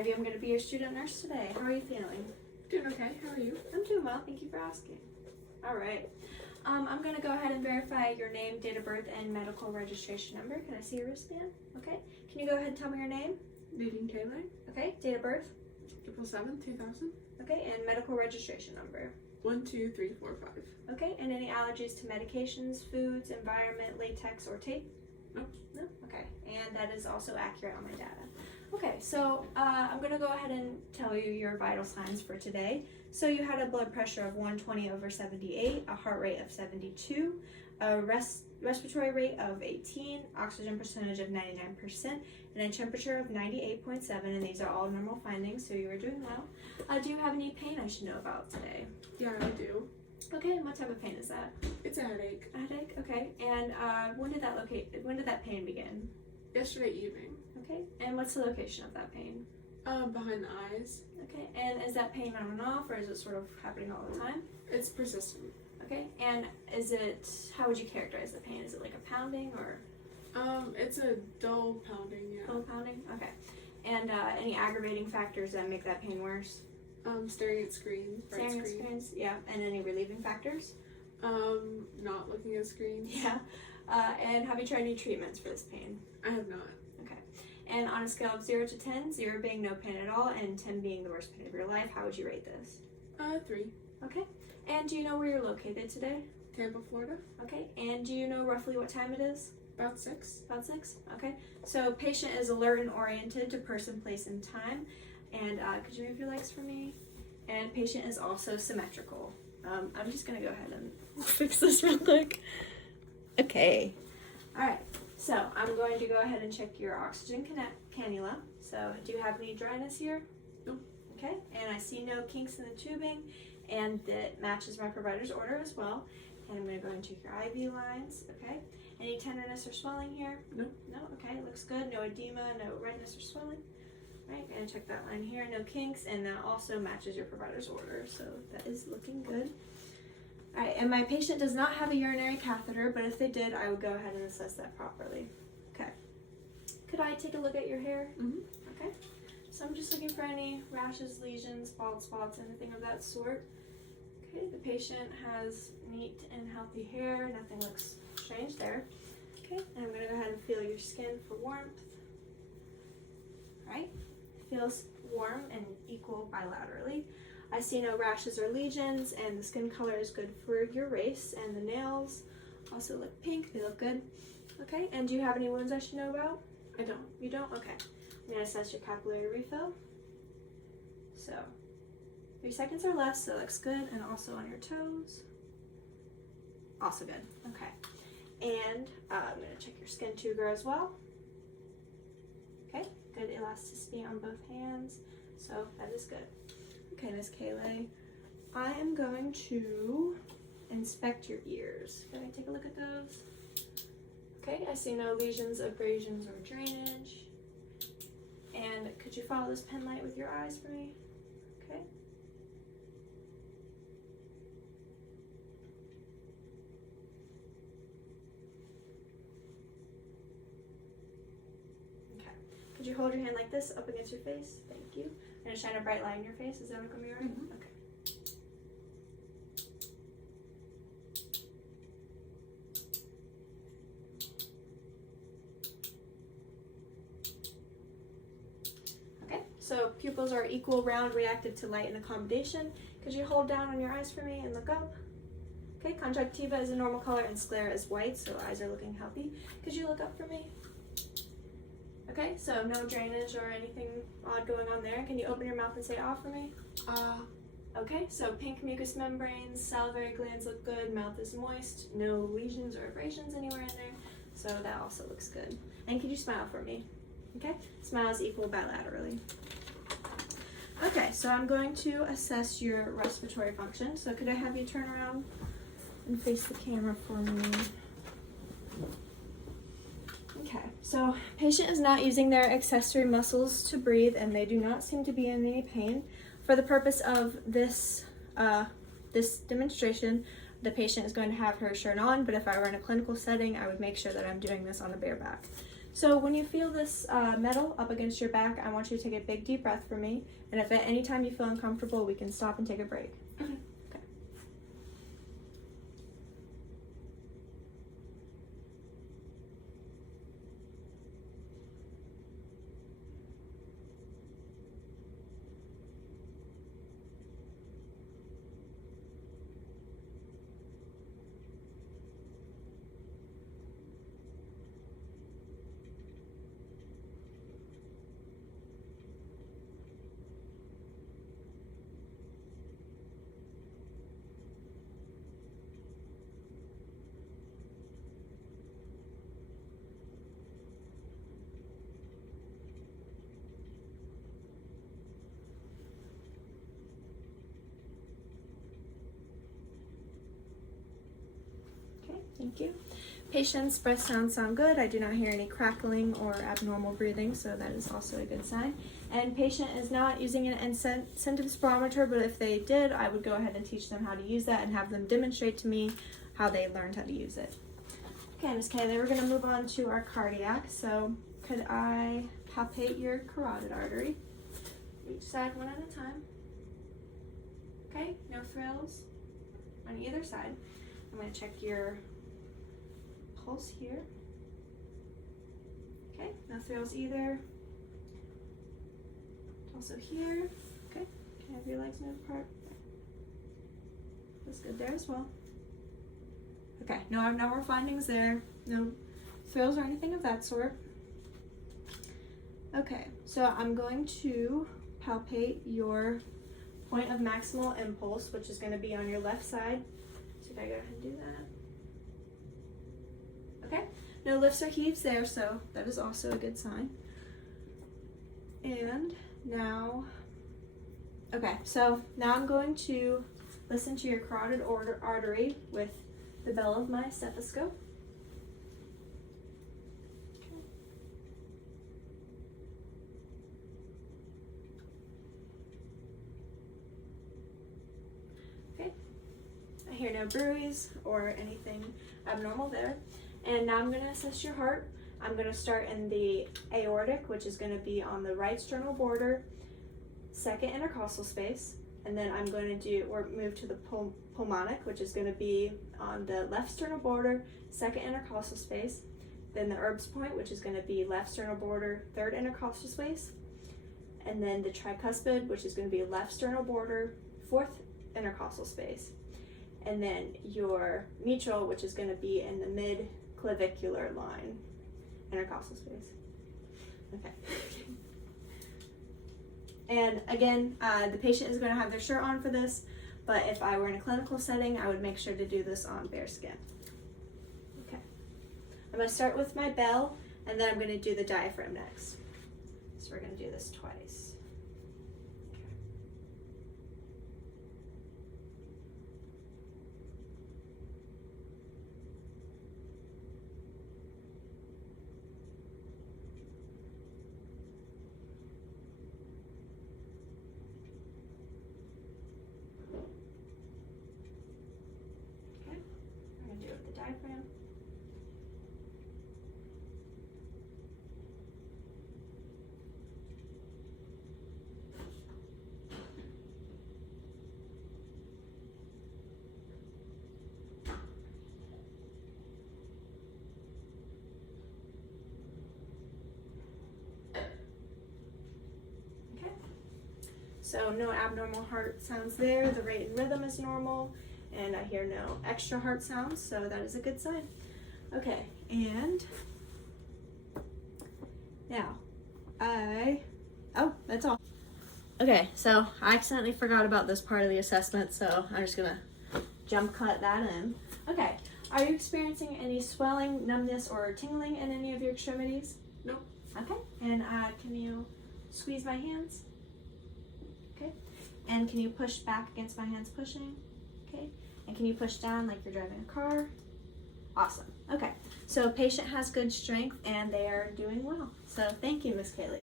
Ivy. I'm going to be your student nurse today. How are you feeling? Doing okay. How are you? I'm doing well. Thank you for asking. All right. I'm going to go ahead and verify your name, date of birth, and medical registration number. Can I see your wristband? Okay. Can you go ahead and tell me your name? Nadine Taylor, Okay. Date of birth? April 7th, 2000. Okay. And medical registration number? 12345. Okay. And any allergies to medications, foods, environment, latex, or tape? Nope. No? Okay. And that is also accurate on my data. Okay, so I'm going to go ahead and tell you your vital signs for today. So you had a blood pressure of 120/78, a heart rate of 72, a respiratory rate of 18, oxygen percentage of 99%, and a temperature of 98.7, and these are all normal findings, so you are doing well. Do you have any pain I should know about today? Yeah, I do. Okay, and what type of pain is that? It's a headache. A headache? Okay, and when did that pain begin? Yesterday evening. Okay, and what's the location of that pain? Behind the eyes. Okay, and is that pain on and off, or is it sort of happening all the time? It's persistent. Okay, and how would you characterize the pain? Is it like a pounding or? It's a dull pounding, yeah. Dull pounding? Okay. And any aggravating factors that make that pain worse? Staring at screens, bright Staring at screens. screens, yeah. And any relieving factors? Not looking at screens. Yeah. And have you tried any treatments for this pain? I have not. Okay. And on a scale of 0 to 10, 0 being no pain at all, and 10 being the worst pain of your life, how would you rate this? 3. Okay. And do you know where you're located today? Tampa, Florida. Okay. And do you know roughly what time it is? About 6. About 6? Okay. So patient is alert and oriented to person, place, and time. And could you move your legs for me? And patient is also symmetrical. I'm just going to go ahead and fix this real quick. Okay. All right. So I'm going to go ahead and check your oxygen cannula. So do you have any dryness here? No. Okay. And I see no kinks in the tubing, and that matches my provider's order as well. And I'm going to go into your IV lines. Okay. Any tenderness or swelling here? No. No? Okay, looks good. No edema, no redness or swelling. All right, gonna check that line here. No kinks, and that also matches your provider's order, so that is looking good. All right, and my patient does not have a urinary catheter, but if they did, I would go ahead and assess that properly. Okay. Could I take a look at your hair? Mm-hmm. Okay. So I'm just looking for any rashes, lesions, bald spots, anything of that sort. Okay, the patient has neat and healthy hair. Nothing looks strange there. Okay, and I'm going to go ahead and feel your skin for warmth. Alright, feels warm and equal bilaterally. I see no rashes or lesions, and the skin color is good for your race, and the nails also look pink. They look good. Okay, and do you have any wounds I should know about? I don't. You don't? Okay. I'm going to assess your capillary refill. So, 3 seconds or less, so it looks good, and also on your toes. Also good. Okay. And I'm going to check your skin tuger as well. Okay, good elasticity on both hands, so that is good. Okay, Miss Kayleigh, I am going to inspect your ears. Can I take a look at those? Okay, I see no lesions, abrasions, or drainage. And could you follow this pen light with your eyes for me? Okay. Could you hold your hand like this up against your face? Thank you. I'm going to shine a bright light in your face. Is that going to be right? Mm-hmm. Okay. Okay, so pupils are equal, round, reactive to light and accommodation. Could you hold down on your eyes for me and look up? Okay, conjunctiva is a normal color and sclera is white, so eyes are looking healthy. Could you look up for me? Okay, so no drainage or anything odd going on there. Can you open your mouth and say "ah" for me? Okay, so pink mucous membranes, salivary glands look good, mouth is moist, no lesions or abrasions anywhere in there, so that also looks good. And could you smile for me? Okay, smile is equal bilaterally. Okay, so I'm going to assess your respiratory function. So could I have you turn around and face the camera for me? Okay, so patient is not using their accessory muscles to breathe, and they do not seem to be in any pain. For the purpose of this this demonstration, the patient is going to have her shirt on, but if I were in a clinical setting, I would make sure that I'm doing this on a bare back. So when you feel this metal up against your back, I want you to take a big deep breath for me. And if at any time you feel uncomfortable, we can stop and take a break. Okay. Okay. Okay, thank you. Patient's breath sounds sound good. I do not hear any crackling or abnormal breathing, so that is also a good sign. And patient is not using an incentive spirometer, but if they did, I would go ahead and teach them how to use that and have them demonstrate to me how they learned how to use it. Okay, Ms. Kaylee, we're going to move on to our cardiac. So could I palpate your carotid artery? Each side one at a time. Okay, no thrills on either side. I'm going to check your pulse here. Okay, no thrills either. Also here. Okay, can I have your legs move apart? That's good there as well. Okay, no more findings there. No thrills or anything of that sort. Okay, so I'm going to palpate your point of maximal impulse, which is going to be on your left side. So can I go ahead and do that? Okay, no lifts or heaves there, so that is also a good sign. And now, okay, so now I'm going to listen to your carotid artery with the bell of my stethoscope. Okay, I hear no bruise or anything abnormal there. And now I'm going to assess your heart. I'm going to start in the aortic, which is going to be on the right sternal border, second intercostal space. And then I'm going to move to the pulmonic, which is going to be on the left sternal border, second intercostal space. Then the Erb's point, which is going to be left sternal border, third intercostal space. And then the tricuspid, which is going to be left sternal border, fourth intercostal space. And then your mitral, which is going to be in the mid-clavicular line, intercostal space. Okay. And again, the patient is going to have their shirt on for this, but if I were in a clinical setting, I would make sure to do this on bare skin. Okay. I'm going to start with my bell, and then I'm going to do the diaphragm next. So we're going to do this twice. Diaphragm. Okay. So no abnormal heart sounds there. The rate and rhythm is normal. And I hear no extra heart sounds, so that is a good sign. Okay, and now that's all. Okay, so I accidentally forgot about this part of the assessment, so I'm just gonna jump cut that in. Okay, are you experiencing any swelling, numbness, or tingling in any of your extremities? Nope. Okay, and can you squeeze my hands? Okay, and can you push back against my hands pushing? Okay, and can you push down like you're driving a car? Awesome. Okay, so patient has good strength and they are doing well. So thank you, Miss Kaylee.